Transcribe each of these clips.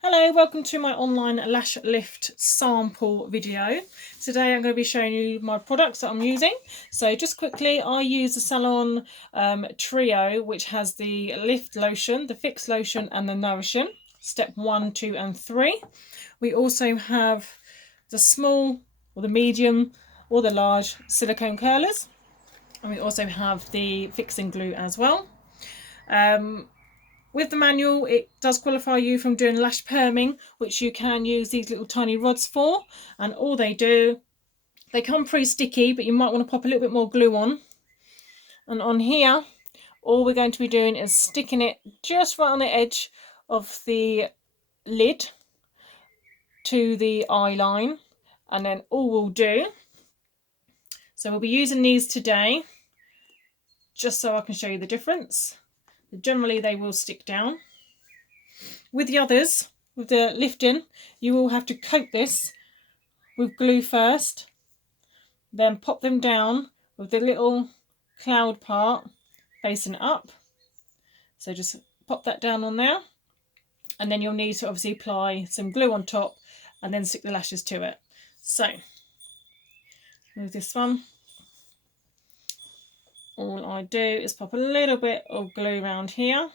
Hello, welcome to my online lash lift sample video. Today I'm going to be showing you my products that I'm using. So just quickly, I use the Salon Trio, which has the lift lotion, the fix lotion and the nourishing, step 1, 2 and 3. We also have the small or the medium or the large silicone curlers. And we also have the fixing glue as well. With the manual, it does qualify you from doing lash perming, which you can use these little tiny rods for. And all they do, they come pre-sticky, but you might want to pop a little bit more glue on. And on here, all we're going to be doing is sticking it just right on the edge of the lid to the eye line. And then all we'll do, so we'll be using these today, just so I can show you the difference. Generally, they will stick down. With the others, with the lifting, you will have to coat this with glue first, then pop them down with the little cloud part facing up. So just pop that down on there, and then you'll need to obviously apply some glue on top and then stick the lashes to it. So with this one, all I do is pop a little bit of glue around here.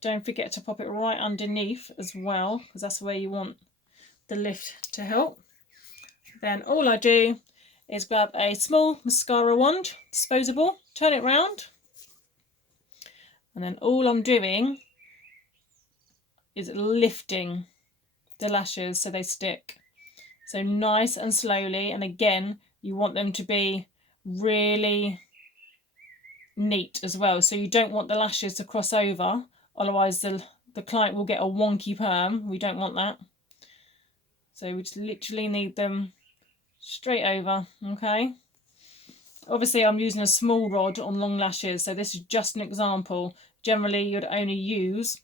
Don't forget to pop it right underneath as well, because that's where you want the lift to help. Then all I do is grab a small mascara wand, disposable, turn it round, and then all I'm doing is lifting the lashes so they stick. So nice and slowly, and again, you want them to be really neat as well. So you don't want the lashes to cross over, otherwise the client will get a wonky perm. We don't want that. So we just literally need them straight over, okay? Obviously I'm using a small rod on long lashes, so this is just an example. Generally you'd only use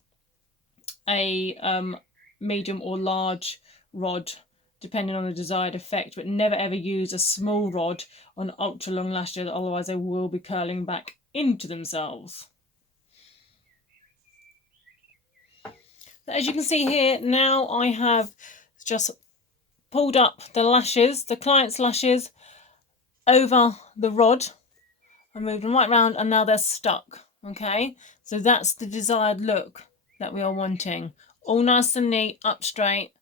a medium or large rod depending on the desired effect, but never ever use a small rod on ultra long lashes, otherwise they will be curling back into themselves. So as you can see here, now I have just pulled up the lashes, the client's lashes, over the rod. I moved them right round and now they're stuck. Okay, so that's the desired look that we are wanting. All nice and neat, up straight.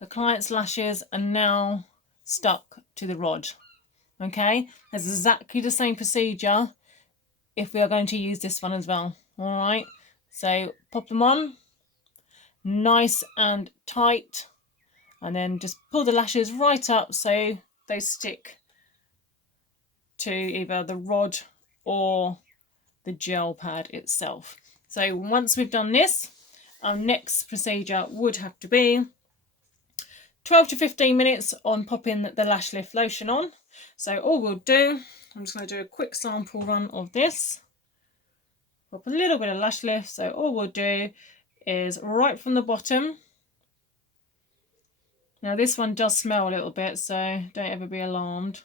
The client's lashes are now stuck to the rod. Okay, that's exactly the same procedure if we are going to use this one as well. All right, so pop them on nice and tight, and then just pull the lashes right up so they stick to either the rod or the gel pad itself. So once we've done this, our next procedure would have to be 12 to 15 minutes on popping the lash lift lotion on. So all we'll do, I'm just going to do a quick sample run of this. Pop a little bit of lash lift. So all we'll do is right from the bottom. Now this one does smell a little bit, so don't ever be alarmed.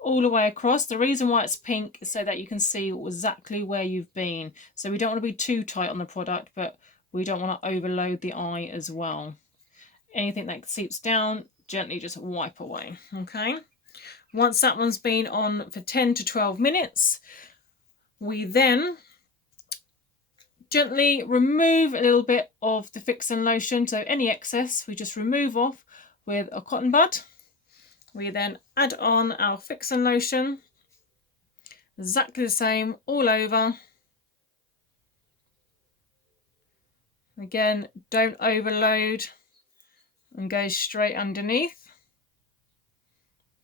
All the way across. The reason why it's pink is so that you can see exactly where you've been. So we don't want to be too tight on the product, but we don't want to overload the eye as well. Anything that seeps down, gently just wipe away. Okay. Once that one's been on for 10 to 12 minutes, we then gently remove a little bit of the fix and lotion. So any excess we just remove off with a cotton bud. We then add on our fix and lotion, exactly the same all over. Again, don't overload and go straight underneath.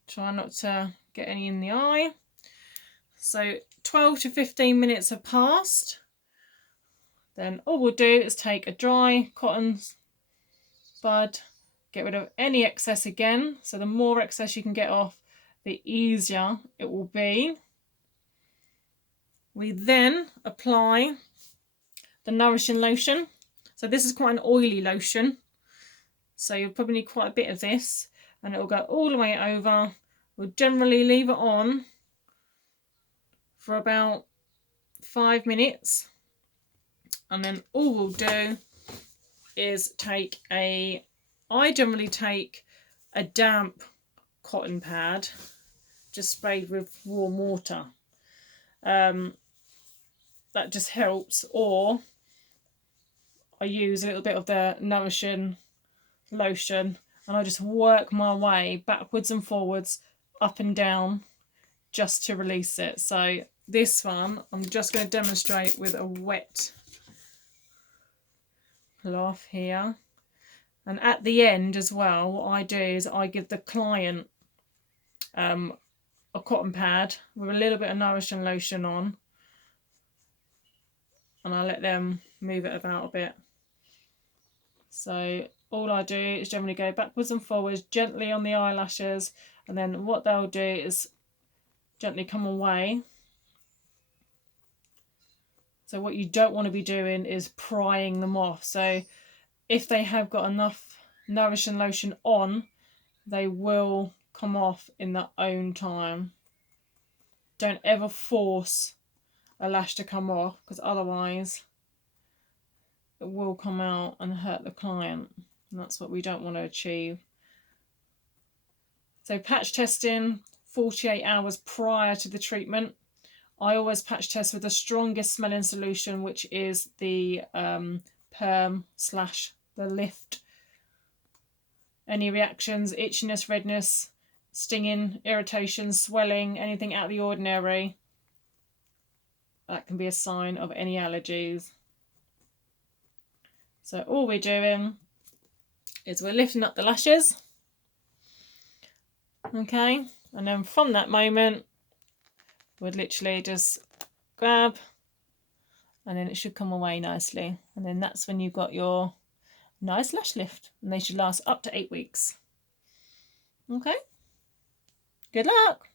Try not to get any in the eye. So 12 to 15 minutes have passed. Then all we'll do is take a dry cotton bud, get rid of any excess again. So the more excess you can get off, the easier it will be. We then apply the nourishing lotion. So this is quite an oily lotion, so you'll probably need quite a bit of this, and it will go all the way over. We'll generally leave it on for about 5 minutes, and then all we'll do is I generally take a damp cotton pad, just sprayed with warm water. That just helps. Or I use a little bit of the nourishing lotion, and I just work my way backwards and forwards, up and down, just to release it. So this one, I'm just going to demonstrate with a wet cloth here. And at the end as well, what I do is I give the client a cotton pad with a little bit of nourishing lotion on, and I let them move it about a bit. So all I do is generally go backwards and forwards gently on the eyelashes, and then what they'll do is gently come away. So what you don't want to be doing is prying them off. So if they have got enough nourishing lotion on, they will come off in their own time. Don't ever force a lash to come off, because otherwise it will come out and hurt the client, and that's what we don't want to achieve. So patch testing 48 hours prior to the treatment. I always patch test with the strongest smelling solution, which is the Perm / the Lift. Any reactions, itchiness, redness, stinging, irritation, swelling, anything out of the ordinary, that can be a sign of any allergies. So all we're doing is we're lifting up the lashes, okay, and then from that moment we'd literally just grab, and then it should come away nicely, and then that's when you've got your nice lash lift, and they should last up to 8 weeks. Okay, good luck.